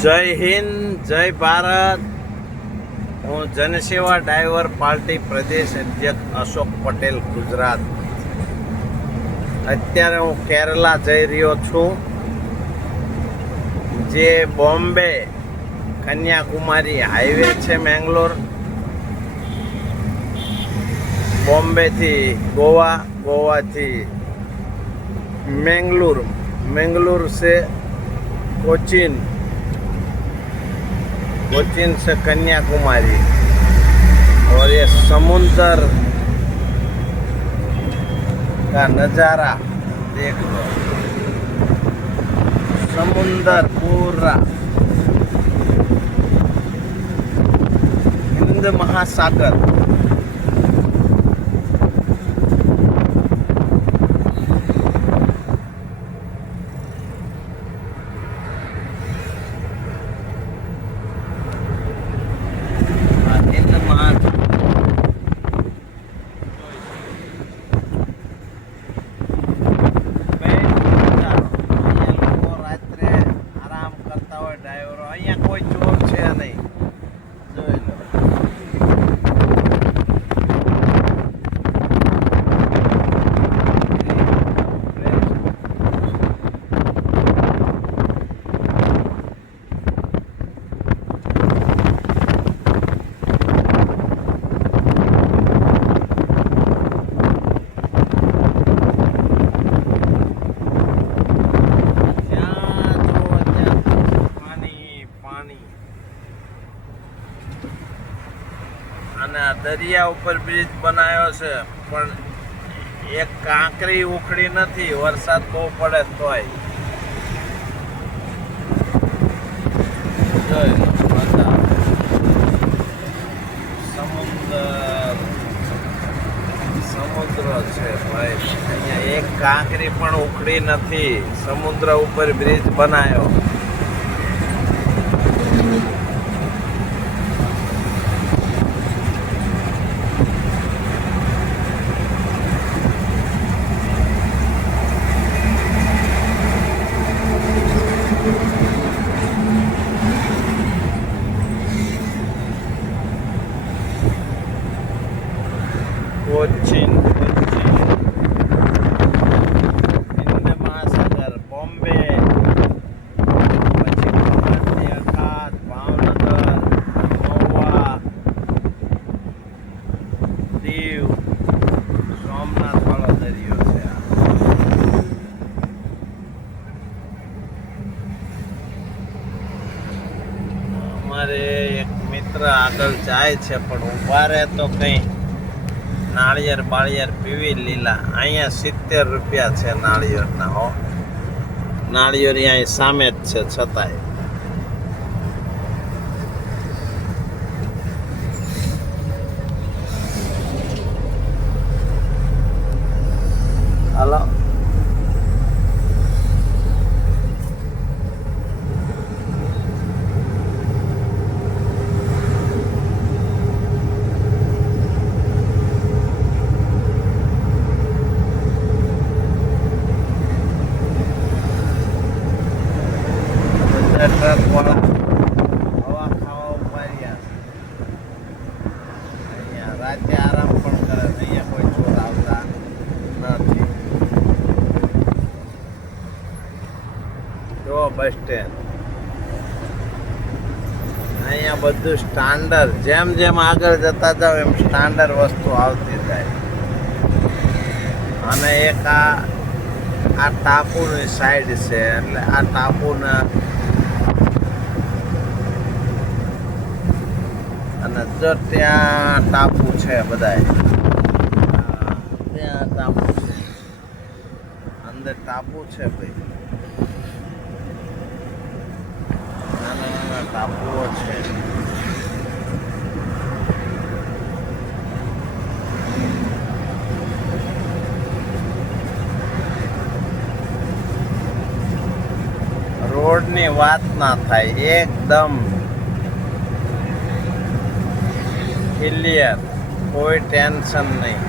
જય હિન્દ, જય ભારત. હું જનસેવા ડાયવર પાર્ટી પ્રદેશ અધ્યક્ષ અશોક પટેલ, ગુજરાત. અત્યારે હું કેરલા જઈ રહ્યો છું, જે બોમ્બે કન્યાકુમારી હાઈવે છે. મેંગ્લોર, બોમ્બેથી ગોવા, ગોવાથી મેંગલુર, મેंगलुरु से कोचीन, कोचीन से कन्याकुमारी. और ये समुंदर का नज़ारा देख लो. समुंदर पूरा हिंद महासागर. અને દરિયા ઉપર બ્રિજ બનાવ્યો છે, પણ એક કાંકરી ઉખડી નથી. વરસાદ બહુ પડે તોય. સમુદ્ર છે ભાઈ. અહીંયા એક કાંકરી પણ ઉખડી નથી. સમુદ્ર ઉપર બ્રિજ બનાવ્યો. कोचीन, हिंद महासागर, बॉम्बे, પછી ગુવાહાટી, અખાત, ભાવનગર, મહુવા, દીવ, સોમનાથ વાળો દરિયો છે. અમારે એક મિત્ર આગળ જાય છે, પણ ઉભા રહે તો કંઈ નાળિયેર બાળિયેર પીવી લીલા. અહીંયા 70 રૂપિયા છે નાળિયેરના. હો, નાળિયેર અહીંયા સામે જ છે, છતાંય. હાલો, ટ્રક વાળા હવા ખાવા ઉભા રહ્યા. અહીંયા રાતે આરામ પણ કરે. અહીંયા કોઈ ચોર આવતા નથી. જો બસ સ્ટેન્ડ. અહીંયા બધું સ્ટાન્ડર્ડ. જેમ જેમ આગળ જતા જાવ એમ સ્ટાન્ડર્ડ વસ્તુ આવતી જાય. અને એક આ ટાપુની સાઈડ છે, એટલે આ ટાપુના અને જો ત્યાં ટાપુ છે બધાય. ત્યાં ટાપુ છે, અંદર ટાપુ છે ભાઈ. નાના નાના ટાપુઓ છે. રોડની વાત ના થાય. એકદમ ક્લિયર, કોઈ ટેન્શન નહીં.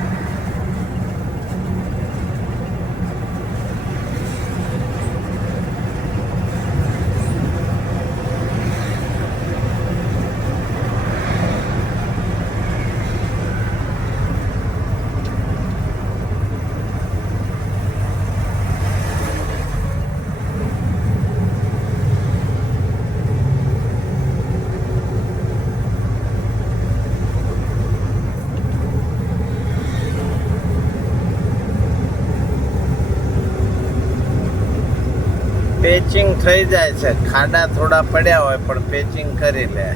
પેચિંગ થઈ જાય છે, ખાડા થોડા પડ્યા હોય પણ પેચિંગ કરી લે.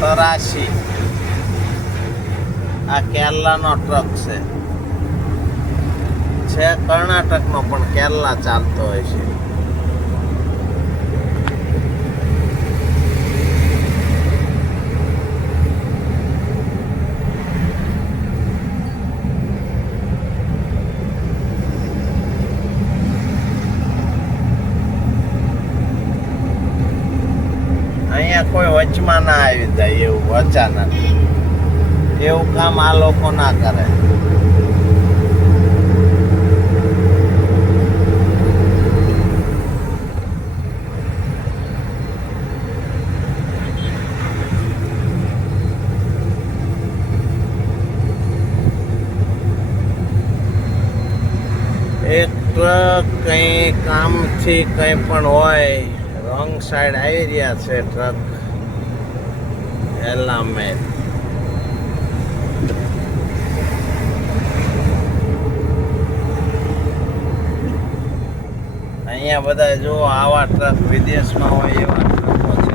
તરાશી આ કેરલાનો ટ્રક છે કર્ણાટકનો પણ કેરલા ચાલતો હોય છે. અહીંયા કોઈ વચમાં ના આવી જાય એવું અચાનક, એવું કામ આ લોકો ના કરે. એક ટ્રક કંઈ કામથી કંઈ પણ હોય, રોંગ સાઈડ આવી રહ્યા છે ટ્રક. એલામેડ અહીંયા બધા જો આવા ટ્રક વિદેશમાં હોય એવા ટ્રકો છે.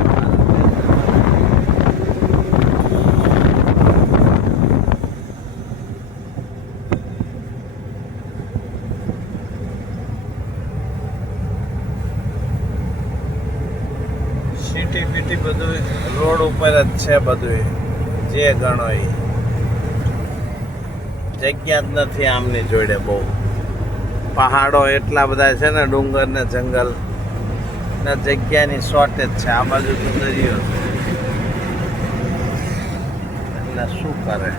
સિટી બીટી બધું રોડ ઉપર જ છે, બધું જે ગણો એ જગ્યા જ નથી આમની જોડે. બહુ પહાડો એટલા બધા છે ને, ડુંગર ને જંગલ ને જગ્યાની શોર્ટેજ છે. આ બાજુ તો દરિયો છે એટલે શું કરે.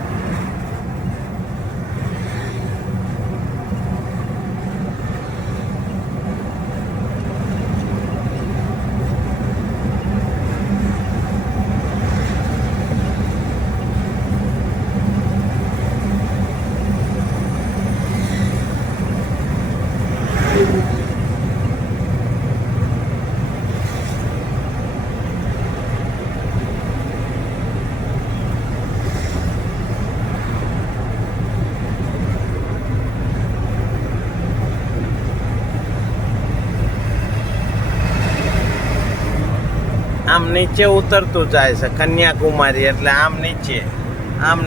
આમ નીચે ઉતરતું જાય છે કન્યાકુમારી, એટલે આમ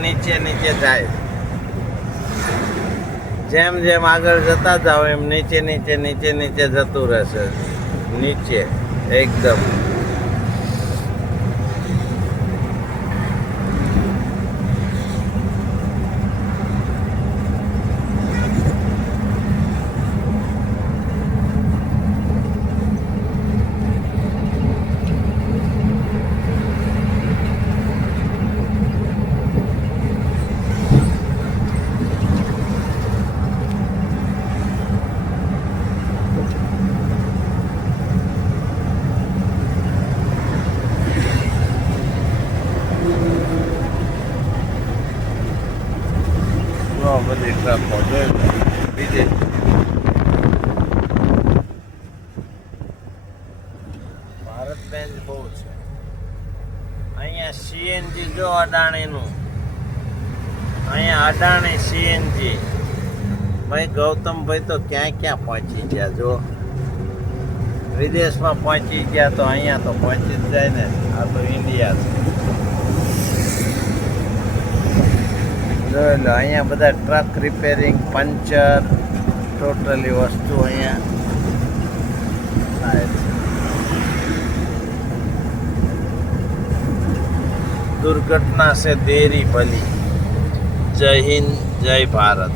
નીચે નીચે જાય. જેમ જેમ આગળ જતા જાવ એમ નીચે જતું રહેશે, નીચે એકદમ. બધી ટ્રકો જોઈ બીજે ભારત બેન્ચ બહુ છે અહીંયા. સીએનજી જો અડાણીનું, અહીંયા અડાણી સીએનજી. ભાઈ ગૌતમભાઈ તો ક્યાં પહોંચી ગયા. જો વિદેશમાં પહોંચી ગયા તો અહીંયા તો પહોંચી જ જાય ને. આ તો ઇન્ડિયા છે. જોઈ લો અહીંયા બધા ટ્રક રિપેરિંગ, પંચર, ટોટલી વસ્તુ અહીંયા થાય છે. દુર્ઘટના સે દેરી ભલી. જય હિન્દ, જય ભારત.